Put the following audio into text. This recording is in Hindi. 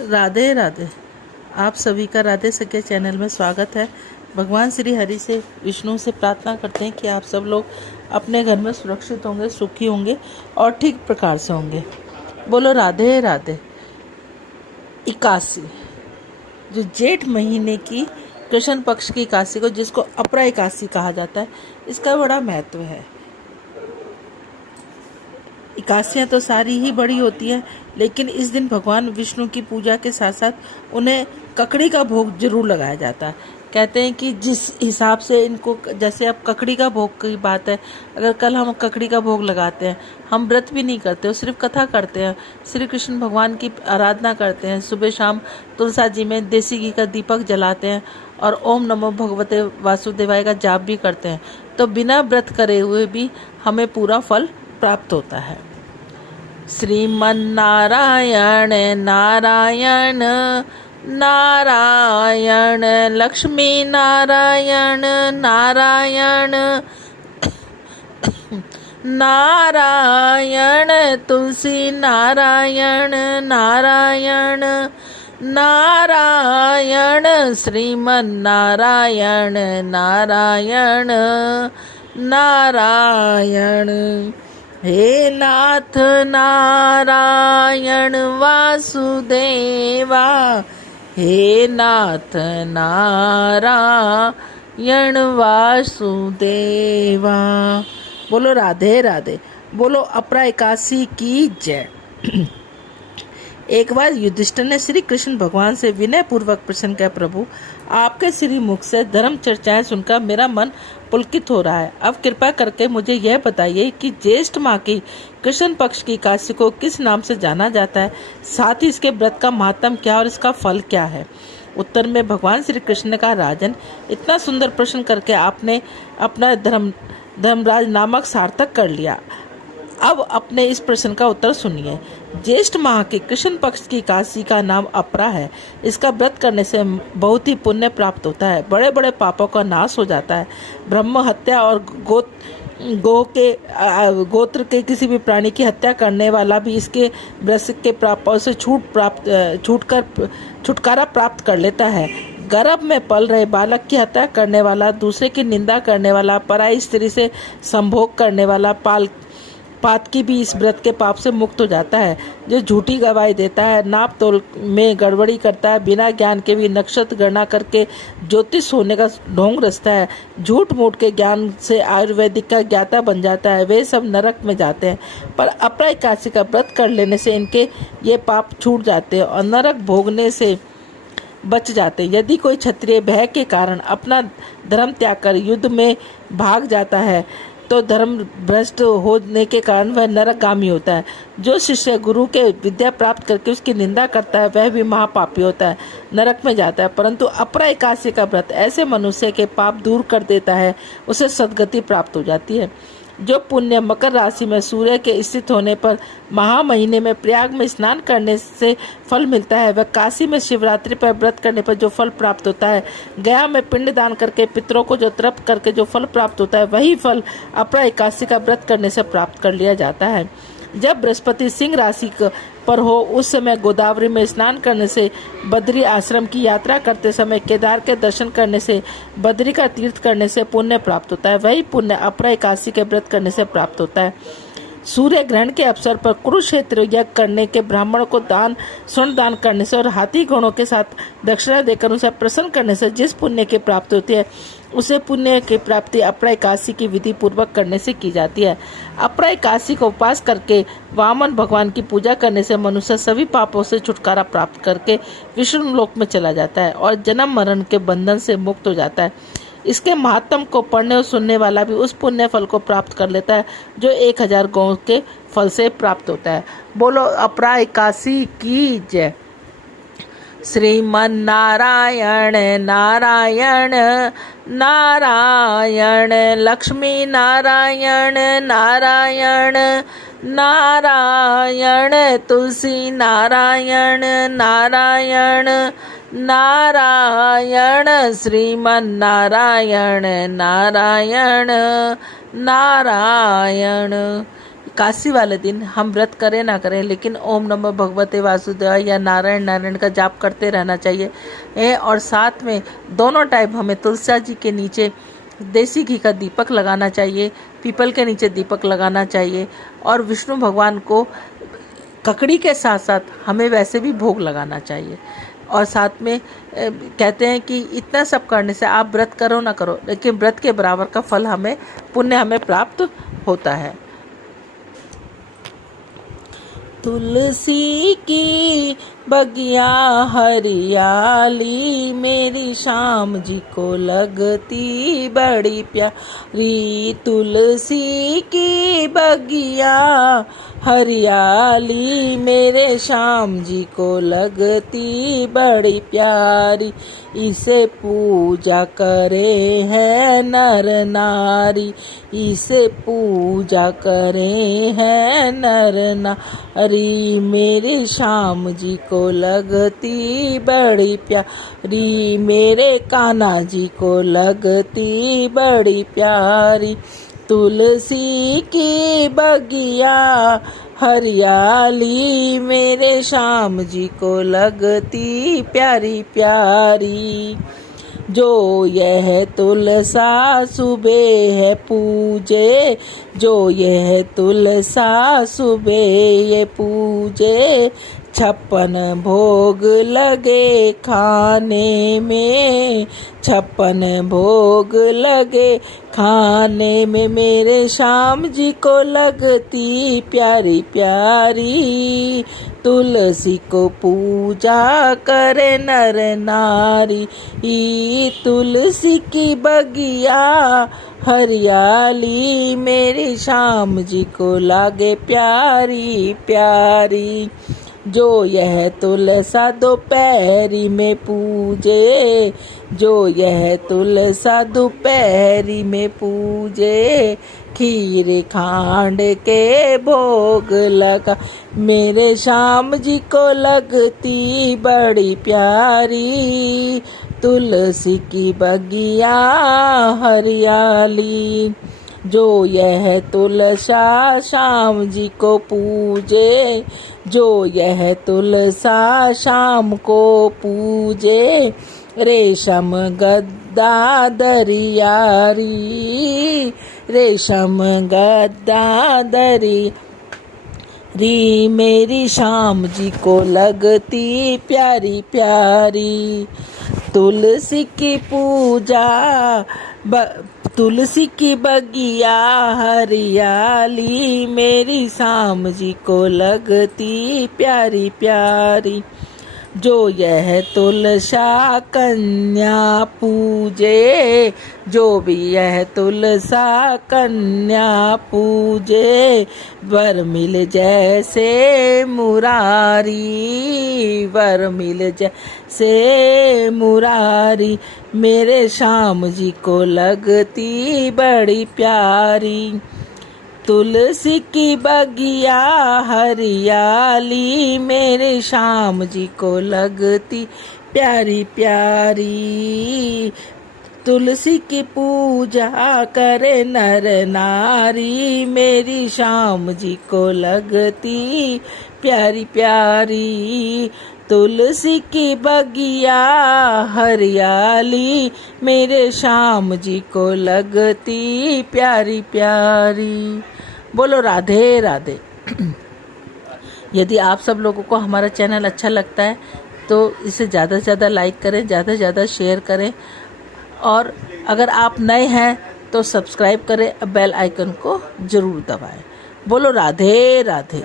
राधे राधे। आप सभी का राधे सके चैनल में स्वागत है। भगवान श्री हरि से विष्णु से प्रार्थना करते हैं कि आप सब लोग अपने घर में सुरक्षित होंगे, सुखी होंगे और ठीक प्रकार से होंगे। बोलो राधे राधे। 81 जो जेठ महीने की कृष्ण पक्ष की एकादशी को, जिसको अपरा एकादशी कहा जाता है, इसका बड़ा महत्व है। एकादशियाँ तो सारी ही बड़ी होती हैं, लेकिन इस दिन भगवान विष्णु की पूजा के साथ साथ उन्हें ककड़ी का भोग जरूर लगाया जाता है। कहते हैं कि जिस हिसाब से इनको, जैसे अब ककड़ी का भोग की बात है, अगर कल हम ककड़ी का भोग लगाते हैं, हम व्रत भी नहीं करते हो, सिर्फ कथा करते हैं, श्री कृष्ण भगवान की आराधना करते हैं, सुबह शाम तुलसा जी में देसी घी का दीपक जलाते हैं और ओम नमो भगवते वासुदेवाय का जाप भी करते हैं, तो बिना व्रत करे हुए भी हमें पूरा फल प्राप्त होता है। श्रीमन्नारायण नारायण नारायण लक्ष्मी नारायण नारायण नारायण तुलसी नारायण नारायण नारायण श्रीमन्नारायण नारायण नारायण। हे नाथ नारायण वासुदेवा, हे नाथ नारायण वासुदेवा। बोलो राधे राधे। बोलो अपरा एकादशी की जय। एक बार युधिष्ठिर ने श्री कृष्ण भगवान से विनय पूर्वक प्रश्न किया, प्रभु आपके श्री मुख से धर्म चर्चाएं सुनकर मेरा मन पुलकित हो रहा है। अब कृपा करके मुझे यह बताइए कि ज्येष्ठ माह की कृष्ण पक्ष की एकादशी को किस नाम से जाना जाता है, साथ ही इसके व्रत का महत्व क्या और इसका फल क्या है। उत्तर में भगवान श्री कृष्ण ने कहा, राजन, इतना सुंदर प्रश्न करके आपने अपना धर्मराज नामक सार्थक कर लिया। अब अपने इस प्रश्न का उत्तर सुनिए। ज्येष्ठ माह के कृष्ण पक्ष की एकादशी का नाम अपरा है। इसका व्रत करने से बहुत ही पुण्य प्राप्त होता है, बड़े बड़े पापों का नाश हो जाता है। ब्रह्म हत्या और गोत्र के किसी भी प्राणी की हत्या करने वाला भी इसके व्रत के पापों से छुटकारा प्राप्त कर लेता है। गर्भ में पल रहे बालक की हत्या करने वाला, दूसरे की निंदा करने वाला, पराई स्त्री से संभोग करने वाला, पातकी भी इस व्रत के पाप से मुक्त हो जाता है। जो झूठी गवाही देता है, नाप तोल में गड़बड़ी करता है, बिना ज्ञान के भी नक्षत्र गणना करके ज्योतिष होने का ढोंग रचता है, झूठ मूठ के ज्ञान से आयुर्वेदिक का ज्ञाता बन जाता है, वे सब नरक में जाते हैं। पर अपरा एकादशी का व्रत कर लेने से इनके ये पाप छूट जाते हैं और नरक भोगने से बच जाते। यदि कोई क्षत्रिय भय के कारण अपना धर्म त्याग कर युद्ध में भाग जाता है तो धर्म भ्रष्ट होने के कारण वह नरकगामी होता है। जो शिष्य गुरु के विद्या प्राप्त करके उसकी निंदा करता है वह भी महापापी होता है, नरक में जाता है। परंतु अपरा एकादशी का व्रत ऐसे मनुष्य के पाप दूर कर देता है, उसे सद्गति प्राप्त हो जाती है। जो पुण्य मकर राशि में सूर्य के स्थित होने पर महा महीने में प्रयाग में स्नान करने से फल मिलता है, वह काशी में शिवरात्रि पर व्रत करने पर जो फल प्राप्त होता है, गया में पिंड दान करके पितरों को जो तर्पण करके जो फल प्राप्त होता है, वही फल अपरा एकादशी का व्रत करने से प्राप्त कर लिया जाता है। जब बृहस्पति सिंह राशि पर हो उस समय गोदावरी में स्नान करने से, बद्री आश्रम की यात्रा करते समय केदार के दर्शन करने से, बद्री का तीर्थ करने से पुण्य प्राप्त होता है। वही पुण्य अपरा एकादशी के व्रत करने से प्राप्त होता है। सूर्य ग्रहण के अवसर पर कुरुक्षेत्र यज्ञ करने के ब्राह्मण को स्वर्ण दान करने से और हाथी घोड़ों के साथ दक्षिणा देकर उसे प्रसन्न करने से जिस पुण्य की प्राप्ति होती है, उसे पुण्य की प्राप्ति अपरा एकादशी की विधि पूर्वक करने से की जाती है। अपरा एकादशी का उपवास करके वामन भगवान की पूजा करने से मनुष्य सभी पापों से छुटकारा प्राप्त करके विष्णु लोक में चला जाता है और जन्म मरण के बंधन से मुक्त हो जाता है। इसके महात्म को पढ़ने और सुनने वाला भी उस पुण्य फल को प्राप्त कर लेता है जो 1000 गौ के फल से प्राप्त होता है। बोलो अपरा एकादशी की जय। श्रीमन्नारायण नारायण नारायण लक्ष्मी नारायण नारायण नारायण तुलसी नारायण नारायण नारायण श्रीमन्नारायण नारायण नारायण। एकादशी वाले दिन हम व्रत करें ना करें, लेकिन ओम नमो भगवते वासुदेवाय या नारायण नारायण का जाप करते रहना चाहिए। और साथ में दोनों टाइम हमें तुलसी जी के नीचे देसी घी का दीपक लगाना चाहिए, पीपल के नीचे दीपक लगाना चाहिए। और विष्णु भगवान को ककड़ी के साथ साथ हमें वैसे भी भोग लगाना चाहिए। और साथ में कहते हैं कि इतना सब करने से आप व्रत करो ना करो, लेकिन व्रत के बराबर का फल हमें, पुण्य हमें प्राप्त होता है। तुलसी की बगिया हरियाली मेरी श्याम जी को लगती बड़ी प्यारी। तुलसी की बगिया हरियाली मेरे श्याम जी को लगती बड़ी प्यारी। इसे पूजा करे हैं नर नारी, इसे पूजा करे हैं नर नारी। मेरे श्याम जी को लगती बड़ी प्यारी, मेरे कान्हा जी को लगती बड़ी प्यारी। तुलसी की बगिया हरियाली मेरे श्याम जी को लगती प्यारी प्यारी। जो यह तुलसा सुबह है पूजे, जो यह तुलसा सुबह ये पूजे। 56 भोग लगे खाने में, 56 भोग लगे खाने में मेरे श्याम जी को लगती प्यारी प्यारी। तुलसी को पूजा करे नर नारी, तुलसी की बगिया हरियाली मेरी श्याम जी को लागे प्यारी प्यारी। जो यह तुलसा दोपहरी में पूजे, जो यह तुलसा दोपहरी में पूजे। खीर खांड के भोग लगा मेरे श्याम जी को लगती बड़ी प्यारी। तुलसी की बगिया हरियाली। जो यह तुलसा श्याम जी को पूजे, जो यह तुलसा शाम को पूजे। रेशम गद्दा दरियारी, रेशम गद्दा दरियारी मेरी श्याम जी को लगती प्यारी प्यारी। तुलसी की पूजा तुलसी की बगिया हरियाली मेरी श्याम जी को लगती प्यारी प्यारी। जो यह तुलसा कन्या पूजे, जो भी यह तुलसा कन्या पूजे। वर मिल जैसे मुरारी, वर मिल जैसे मुरारी मेरे श्याम जी को लगती बड़ी प्यारी। तुलसी की बगिया हरियाली मेरे श्याम जी को लगती प्यारी प्यारी। तुलसी की पूजा करे नर नारी मेरी श्याम जी को लगती प्यारी प्यारी। तुलसी की बगिया हरियाली मेरे श्याम जी को लगती प्यारी प्यारी। बोलो राधे राधे। यदि आप सब लोगों को हमारा चैनल अच्छा लगता है तो इसे ज़्यादा से ज़्यादा लाइक करें, ज़्यादा से ज़्यादा शेयर करें। और अगर आप नए हैं तो सब्सक्राइब करें, बेल आइकन को ज़रूर दबाएं। बोलो राधे राधे।